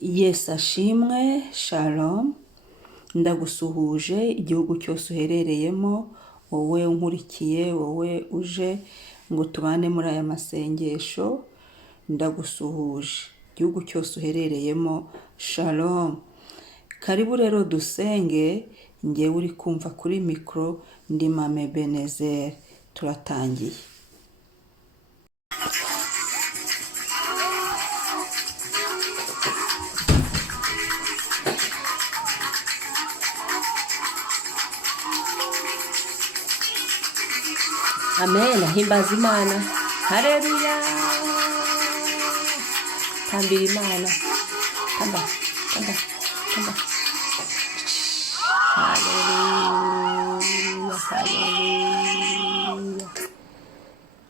Yesu ashimwe, shalom, ndagusuhuje igihugu cyose uherereyemo, wowe unkurikiye, wowe uje ngo tubane muri aya masengesho, ndagusuhuje igihugu cyose uherereyemo, shalom. Karibu rero dusenge, njyewe uri kumva kuri mikoro ndi Mame Benezeri, turatangiye. Amen, himbaza Imana. Haleluya. Tambira Imana. Tamba.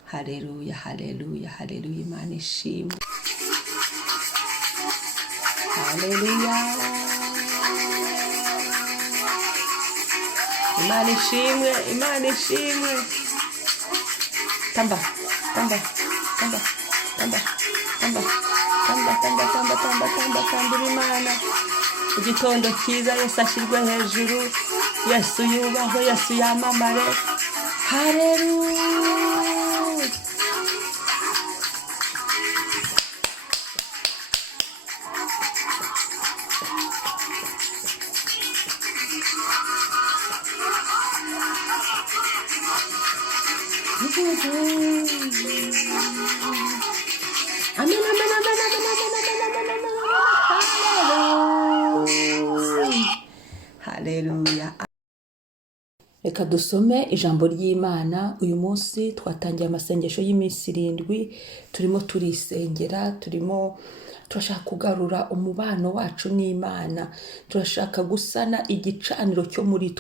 Haleluya. Imana ishimwe. Haleluya. Imana ishimwe. Tamba Imana. Igitondo cyiza, Yesu ashyirwe hejuru, Yesu yubahwe, Yesu yamamare. Haleluya. Amen. Haleluya. Reka dusome ijambo ry'Imana. Uyu munsi twatangiye amasengesho y'iminsi 7, turimo turisengera, turashaka kugarura umubano wacu n'Imana, turashaka gusana igicaniro cyo muri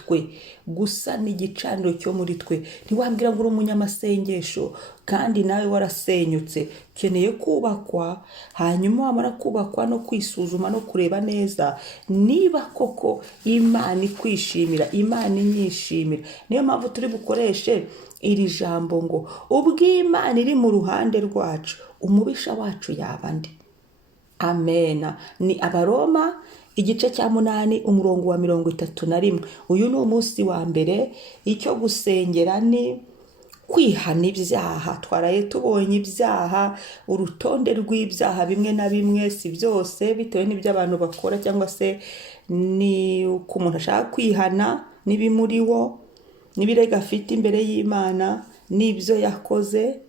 twe, ntiwambwira ngo uri umunyamasengesho kandi nawe warasenyutse, ukeneye kubakwa, hanyuma wamara kubakwa no kwisuzuma no kureba neza niba koko Imana ikwishimira, Imana inyishimira. Niyo mpamvu turi bukoreshe iri jambo ngo ubw'Imana iri mu ruhande rwacu, umubisha wacu yaba nde? Amen. Ni Abaroma igice cya 8 umurongo wa 31. Uyu ni umunsi wa mbere. Icyo gusengera ni kwihana ibyaha. Twaraye tubonye ibyaha, urutonde rw'ibyaha bimwe na bimwe, si byose, bitewe n'ibyo abantu bakora cyangwa se ni uko umuntu ashaka kwihana n'ibimuriwo, n'ibirego afite imbere y'Imana, n'ibyo yakoze.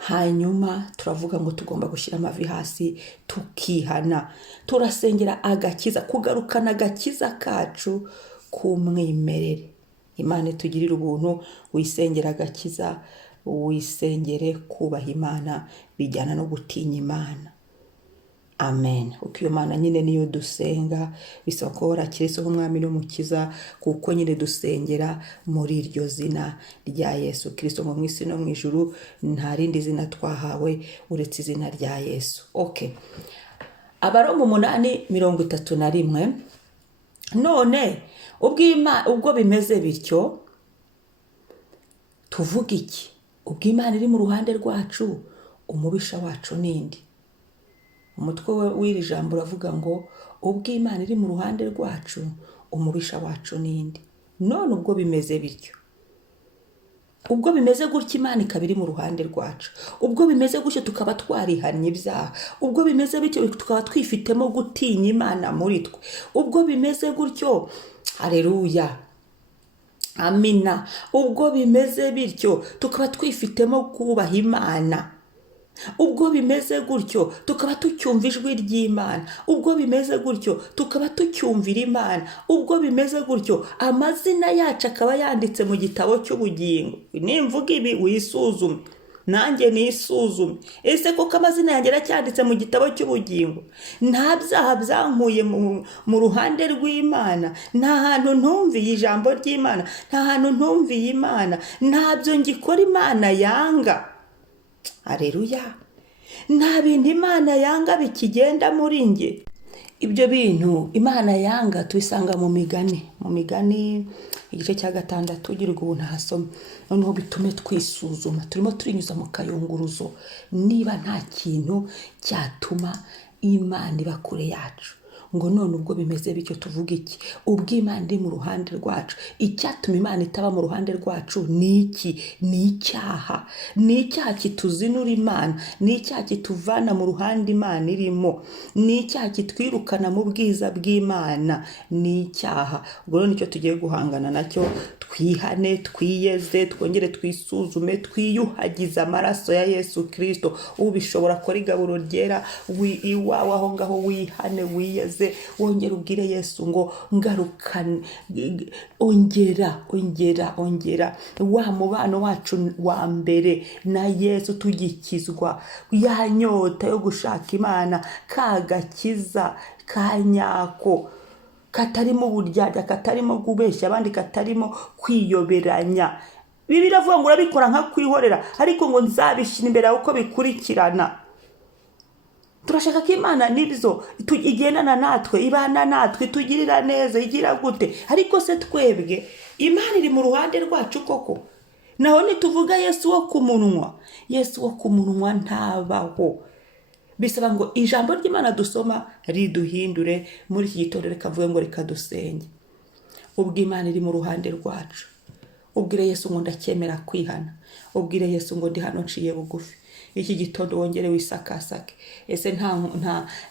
Hanyuma turavuga ngo tugomba gushyira amavi hasi tukihana, turasengera agakiza, kugarukana agakiza kacu k'umwimerere. Imana itugirire ubuntu, wisengera agakiza, wisengere kubaha Imana, bijyana no gutinya Imana. Amen. Uko iyo Mana nyine niyo dusenga, bisaba ko warakiriseho umwami n'umukiza, kuko nyine dusengera muri iryo zina rya Yesu Kristo. Mu isi no mu ijuru nta rindi zina twahawe uretse izina rya Yesu. Okay. Abaroma 8:31. None ubwo bimeze bityo tuvuga iki? Ubw'Imana iri mu ruhande rwacu, umubisha wacu ninde? Umutwe w'iri jambo uravuga ngo ubw'Imana iri mu ruhande rwacu, umubisha wacu ninde? None ubwo bimeze bityo, ubwo bimeze gutyo, Imana ikaba iri mu ruhande rwacu, ubwo bimeze gutyo tukaba twarihannye ibyaha, ubwo bimeze bityo tukaba twifitemo gutinya Imana muri twe, ubwo bimeze gutyo, haleluya, amina, ubwo bimeze bityo tukaba twifitemo kubaha Imana, ubwo bimeze gutyo tukaba tucyumva ijwi ry'Imana, ubwo bimeze gutyo tukaba tucyumvira Imana, ubwo bimeze gutyo amazina yacu akaba yanditse mu gitabo cy'ubugingo. Nimvuga ibi wisuzume, nanjye nisuzume, ese koko amazina yanjye aracyanditse mu gitabo cy'ubugingo? Nta byaha byankuye mu ruhande rw'Imana, nta hantu ntumviye ijambo ry'Imana, nta hantu ntumviye Imana, ntabyo ngikora Imana yanga. Haleluya. Nta bintu Imana yanga bikigenda muri nge. Ibyo bintu Imana yanga tubisanga mu migani igice cya 6 ugira ngo ntasome, noneho bitume twisuzuma, turimo turinyuza mu kayunguruzo niba nta kintu cyatuma Imana iba kure yacu. Ngo none ubwo bimeze bityo tuvuga iki? Ubwo Imana iri mu ruhande rwacu, icyatuma Imana itaba mu ruhande rwacu ni iki? Ni icyaha. Ni icyaha kituzinura Imana, ni icyaha kituvana mu ruhande Imana irimo, ni icyaha kitwirukana mu bwiza bw'Imana, ni icyaha. Ubwo rero nicyo tugiye guhangana nacyo. Twihane, twiyeze, twongere twisuzume, twiyuhagize amaraso ya Yesu Kristo. Ubishobora akora igaburo ryera iwawe aho ngaho, wihane, wiyeze, wongere ubwire Yesu ngo ngarukane, ongera wa mubano wacu wa mbere na Yesu tugikizwa, ya nyota yo gushaka Imana, kagakiza kanyako, katarimo uburyarya, katarimo kubeshya abandi, katarimo kwiyoberanya. Bibiliya iravuga ngo urabikora nka kwihorera, ariko ngo nzabishyira imbere yawe uko bikurikirana. Turashaka ko Imana nibyo igendana natwe, ibana natwe, tugirira neza, igira gute. Ariko se twebwe Imana iri mu ruhande rwacu koko? Naho nituvuga Yesu wo ku munwa, Yesu wo ku munwa ntabaho. Bisaba ngo ijambo ry'Imana dusoma riduhindure. Muri iki gitondo reka vuga ngo reka dusenge. Ubwo Imana iri mu ruhande rwacu, ubwire Yesu ngo ndacyemera kwihana, ubwire Yesu ngo ndi hano nciye bugufi. Iki gitondo wongere wisakasake. Ese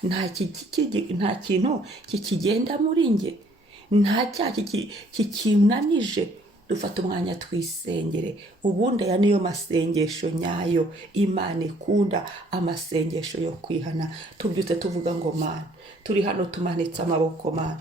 nta kintu kikigenda muri nge, nta cyaha kikinanije? Dufata umwanya twisengere. Ubundi aya niyo masengesho nyayo Imana ikunda, amasengesho yo kwihana. Tubyutse tuvuga ngo Mana, turi hano tumanitse amaboko Mana,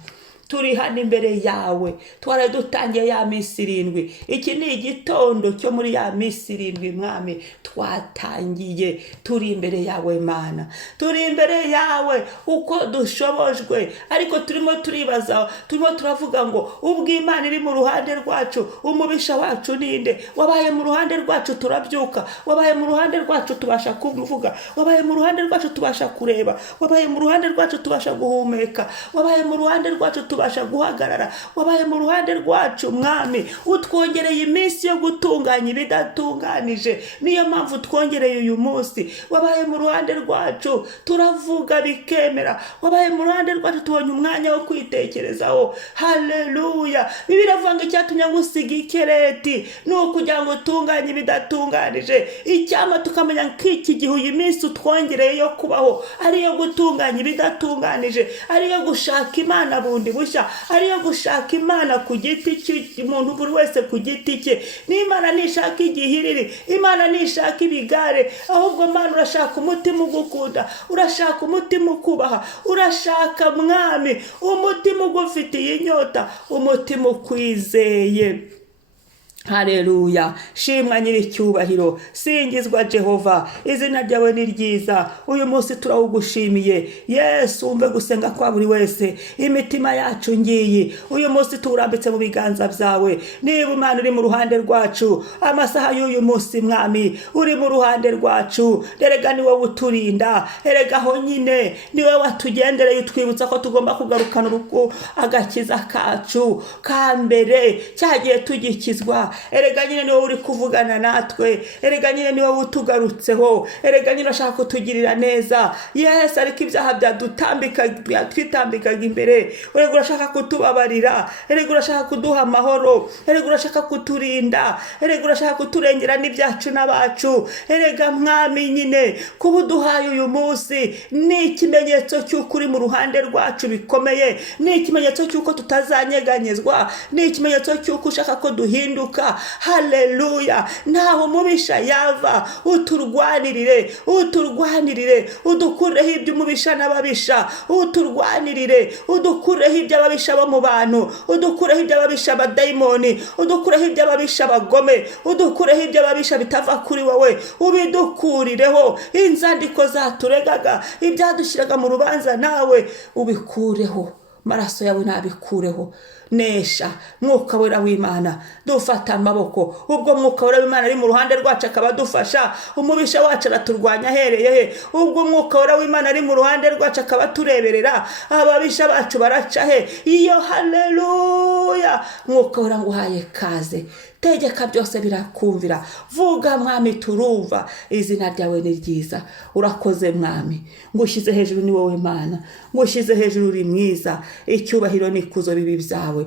turi hano imbere yawe, twari dutangiye ya minsi 7. Iki ni igitondo cyo muri ya minsi 7 Mwami twatangiye. Turi imbere yawe Mana, turi imbere yawe uko dushobojwe, ariko turimo turibaza, turimo turavuga ngo ubwo Imana iri mu ruhande rwacu, umubisha wacu ninde? Wabaye mu ruhande rwacu turabyuka, wabaye mu ruhande rwacu tubasha kuvuga, wabaye mu ruhande rwacu tubasha kureba, wabaye mu ruhande rwacu tubasha guhumeka, wabaye mu ruhande rwacu tubasha guhagarara, wabaye mu ruhande rwacu Mwami. Utwongereye iminsi yo gutunganya ibidatunganije, niyo mpamvu twongereye uyu munsi. Wabaye mu ruhande rwacu, turavuga bikemera. Wabaye mu ruhande rwacu, tubonye umwanya wo kwitekerezaho. Haleluya. Bibiliya iravuga ngo icyatumye ngusiga ikereti ni ukugira ngo utunganye ibidatunganije. Icyama tukamenya nk'iki gihe uyu minsi utwongereye yo kubaho ariyo gutunganya ibidatunganije, ariyo gushaka Imana bundi bushya, ariyo gushaka Imana ku giti cy'umuntu buri wese ku giti cye. N'Imana nishaka igihiriri, Imana nishaka ibigare, ahubwo Mana urashaka umutima ugukunda, urashaka umutima ukubaha, urashaka Mwami umutima ugufitiye inyota, umutima ukwizeye. Haleluya. Shimwa nyiricyubahiro, singizwa Jehova, izina ryawe ni ryiza. Uyu munsi turawugushimiye Yesu. Umve gusenga kwa buri wese, imitima yacu ngiyi uyu munsi turambitse mu biganza byawe. Niba Imana uri mu ruhande rwacu amasaha y'uyu munsi Mwami, uri mu ruhande rwacu, erega ni wowe uturinda, erega ho nyine ni wowe watugendereye utwibutsa ko tugomba kugarukana agakiza kacu ka mbere cyagiye tugikizwa. Erega nyine ni wowe uri kuvugana natwe, erega nyine ni wowe utugarutseho, erega nyine urashaka kutugirira neza. Yes, ariko ibyaha twitambikaga imbere, erega urashaka kutubabarira, erega urashaka kuduha amahoro, erega urashaka kuturinda, erega urashaka kuturengera n'ibyacu n'abacu. Erega Mwami nyine kuba uduhaye uyu munsi ni ikimenyetso cy'uko uri mu ruhande rwacu bikomeye, ni ikimenyetso cy'uko tutazanyeganyezwa, ni ikimenyetso cy'uko ushaka ko duhinduka. Haleluya. Ntaho mubisha yava, uturwanirire, udukureho ibyo umubisha n'ababisha, uturwanirire, udukureho ibyo ababisha bo mu bantu, udukureho ibyo ababisha abadayimoni, udukureho ibyo ababisha abagome, udukureho ibyo ababisha bitava kuri wowe, ubidukurireho. Inzandiko zaturegaga, ibyadushyiraga mu rubanza nawe ubikureho, maraso yawe nabikureho. Nesha Mwuka wera w'Imana, dufata amaboko. Ubwo Mwuka wera w'Imana ari mu ruhande rwacu akaba dufasha, umubisha wacu araturwanya ahereye he? Ubwo Mwuka wera w'Imana ari mu ruhande rwacu akaba tureberera, ababisha bacu baraca he? Iyo haleluya. Mwuka wera nguhaye kaze, tegeka byose birakumvira. Vuga mwami turumva, izina ryawe ni ryiza. Urakoze mwami, ngushyize hejuru ni wowe Mana, ngushyize hejuru uri mwiza, icyubahiro n'ikuzo bibi byawe.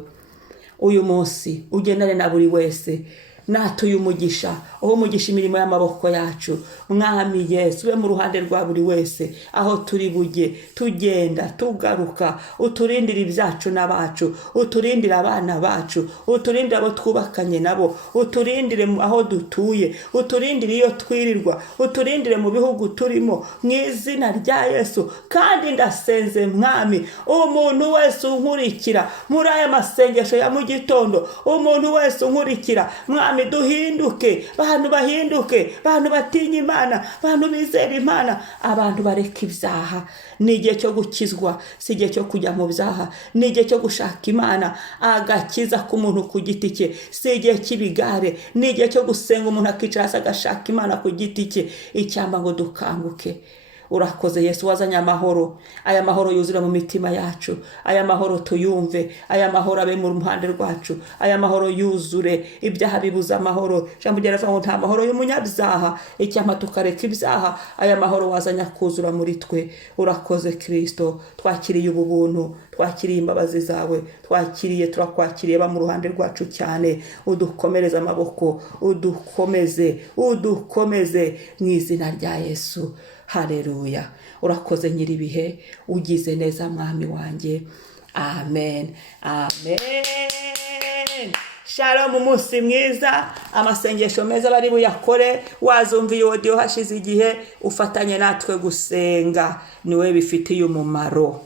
Uyu munsi ugendane na buri wese, natuye umugisha, aho umugisha imirimo y'amaboko yacu. Mwami Yesu, ube mu ruhande rwa buri wese, aho turi bujye tugenda tugaruka. Uturindire ibyacu n'abacu, uturindire abana bacu, uturindire abo twubakanye nabo, uturindire aho dutuye, uturindire iyo twirirwa, uturindire mu bihugu turimo, mu izina rya Yesu. Kandi ndasenze mwami, umuntu wese unkurikira muri aya masengesho ya mu gitondo, umuntu wese unkurikira mwami, duhinduke, abantu bahinduke, abantu batinya Imana, abantu bizera Imana, abantu bareka ibyaha. Ni igihe cyo gukizwa, si igihe cyo kujya mu byaha. Ni igihe cyo gushaka Imana, agakiza k'umuntu ku giti cye, si igihe cy'ibigare. Ni igihe cyo gusenga, umuntu akicara hasi agashaka Imana ku giti cye. Icyamba ngo dukanguke. Urakoze Yesu, wazanye amahoro. Aya mahoro yuzura mu mitima yacu, aya mahoro tuyumve, aya mahoro abe mu ruhande rwacu, aya mahoro yuzure. Ibyaha bibuza amahoro. Jambo ryaravuga ngo nta mahoro y'umunyabyaha, icyampa tukareka ibyaha. Aya mahoro wazanye akuzura muri twe. Urakoze Kristo, twakiriye ubu buntu, twakiriye imbabazi zawe, turakwakiriye ba mu ruhande rwacu cyane. Udukomereze amaboko, udukomeze mu izina rya Yesu. Haleluya. Urakoze nyiribihe, ugize neza mwami wanjye. Amen. Shalom, umunsi mwiza, amasengesho meza bari buyakore. Wazumva iyo audio hashize igihe, ufatanye natwe gusenga, niwe bifitiye umumaro.